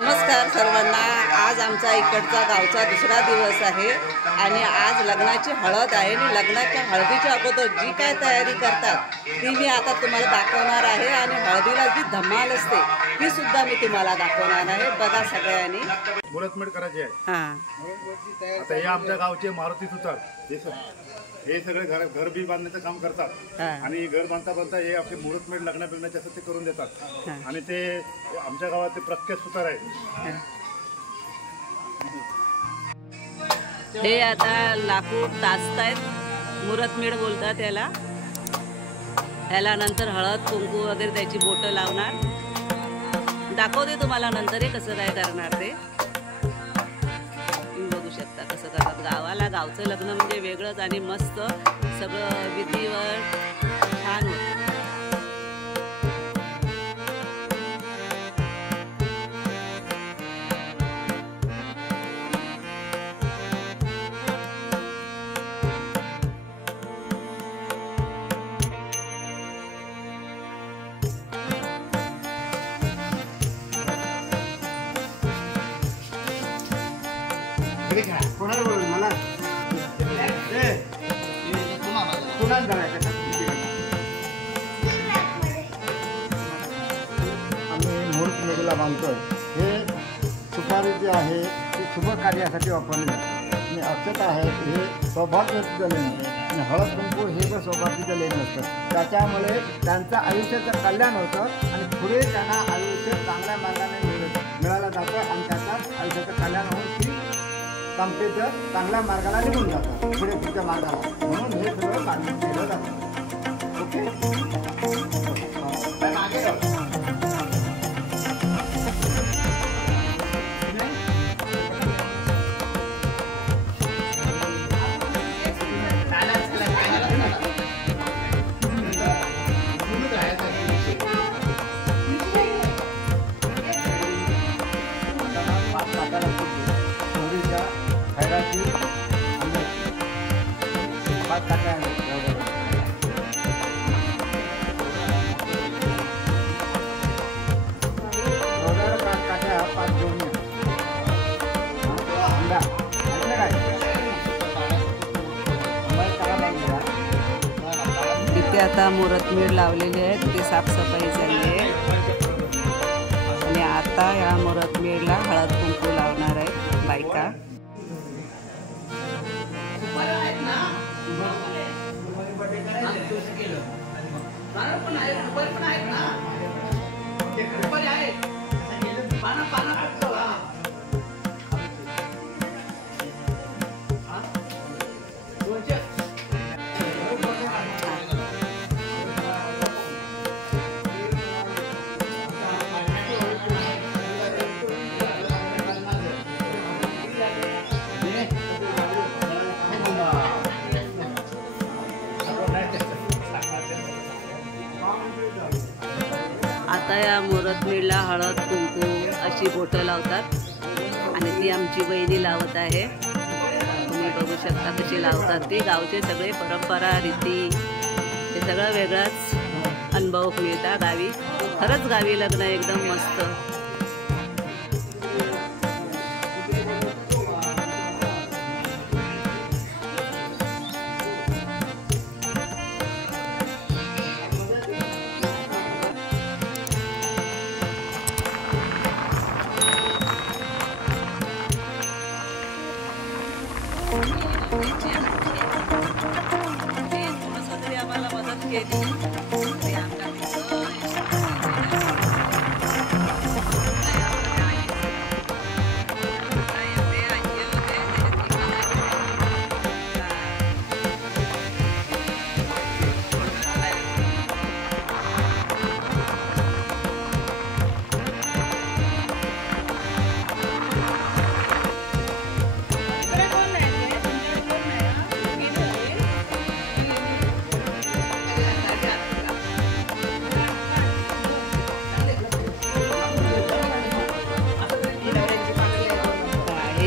नमस्कार सर्वांना। आज आमचा इकडचा गावचा दुसरा दिवस आहे आणि आज लग्नाची हळद आहे आणि लग्नाच्या हळदीच्या अगोदर जी काय तयारी करतात ती मी आता तुम्हाला दाखवणार आहे आणि हळदीला जी धमाल असते ती सुद्धा मी तुम्हाला दाखवणार आहे। बघा सगळ्यांनी मुहूर्तमेढ करायची आहे। आता हे आमच्या गावचे मारुती सुतार हे सगळे घर बी बांधण्याचं काम करतात आणि घर बांधता बांधता हे आपले मुहूर्तमेढ लग्न बिग्नाचे असं ते करून देतात आणि ते आमच्या गावात ते प्रख्यात सुतार आहे। हे आता लाकूड तासतायत, मुहूर्तमेढ बोलतात त्याला। ह्याला नंतर हळद कुंकू वगैरे त्याची बोटं लावणार, दाखवते तुम्हाला नंतर हे कसं काय करणार ते बघू शकता कसं करतात। गावाला गावचं लग्न म्हणजे वेगळंच आणि मस्त सगळं विधीवर छान होतं। कोणाला बोलून मला कोणाला करायचं आम्ही मुहूर्तमेढीला बांधतो। हे सुपारी जे आहे ते शुभ कार्यासाठी वापरले जाते आणि अक्षता आहे हे सौभाग्याचं लेण आणि हळद कुंकू हे जर सौभाग्याचं लेण असतं त्याच्यामुळे त्यांचं आयुष्याचं कल्याण होतं आणि पुढे त्यांना आयुष्य चांगल्या मार्गाने मिळालं जातं आणि त्याचं आयुष्याचं कल्याण होऊन ती संपेचं चांगल्या मार्गाला निघून जातं पुढे पुढच्या मार्गाला, म्हणून हे सगळं काढून केलं जातं। ओके इथे आता मुहूर्तमेढ लावलेली आहे, तिथे साफसफाई झाली आहे आणि आता या मुहूर्तमेढला हळद कुंकू लावणार आहेत बायका। आता या मुहूर्तमेढला हळद कुंकू अशी बोटं लावतात आणि ती आमची बहिणी लावत आहे। तुम्ही बघू शकता कशी लावतात ती। गावचे सगळे परंपरा रीती हे सगळं वेगळाच अनुभव मिळता गावी। खरंच गावी लग्न एकदम मस्त। आम्हाला मदत केली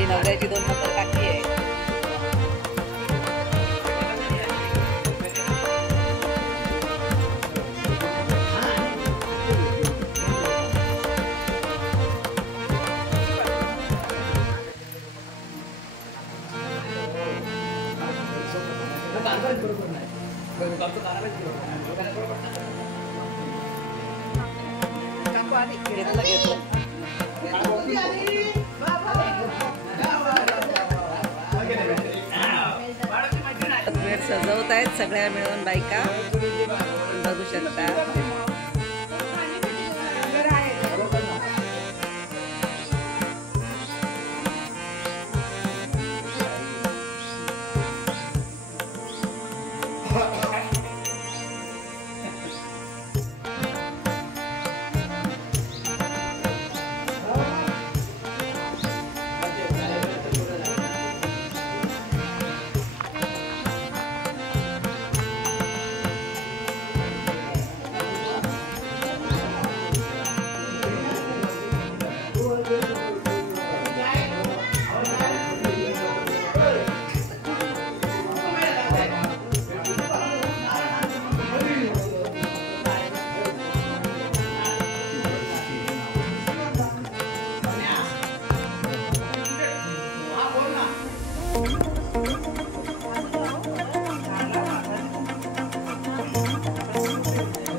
नवऱ्याची 2 नंबर काकी आहे। सजवत आहेत सगळ्या मिळून बायका, बघू शकता.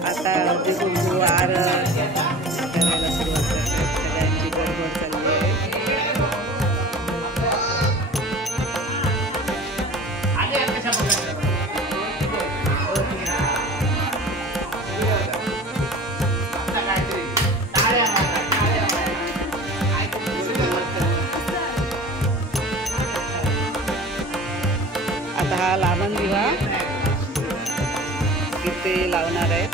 आता हळदी कुंकू आर करायला सुरुवात करतात. सगळ्यांची गडबड चालली आहे. आता हा लावण दिवा इथे लावणार आहे.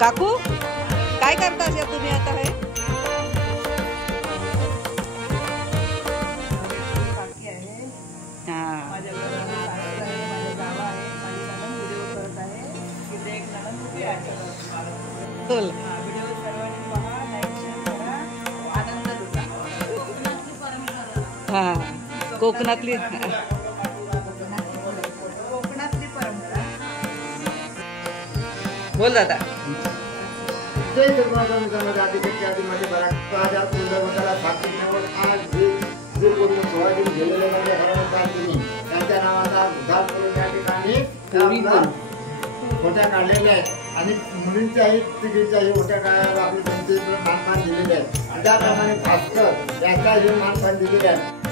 काकू काय करता तुम्ही आता? हे हा कोकणातली बोल दादा. जय जगन्नाथ मित्रांनो, आदिमध्ये बराच कुंडवताला साक्षीवर आज जे पूर्ण सोयाबीन गेलेले म्हणजे हरवतात त्यांच्या नावाचा उद्धार करून या ठिकाणी होत्या काढलेल्या आहेत आणि मुलींच्याही तिघींच्याही होत्या काढायला आपले त्यांचे मानपान दिलेले आहेत. त्याप्रमाणे भास्कर याचाही मानपान दिलेले आहे.